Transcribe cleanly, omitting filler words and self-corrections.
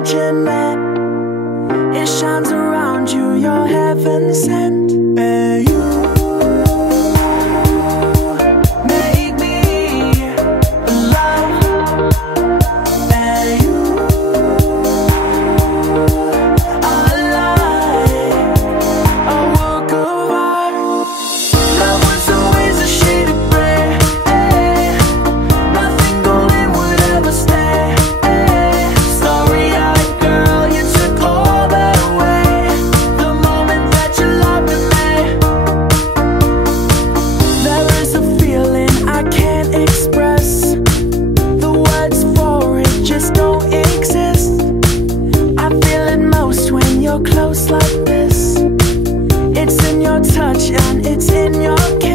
imagine it. It shines around you, you're heaven sent. And you make me love. And you are like a work of art. Love was always a shade of gray. Nothing golden would ever stay. Starry-eyed girl, you took all that away. The moment that you loved me, there is a feeling I can't express. The words for it just don't exist. I feel it most when you're close like this. It's in your touch and it's in your kiss.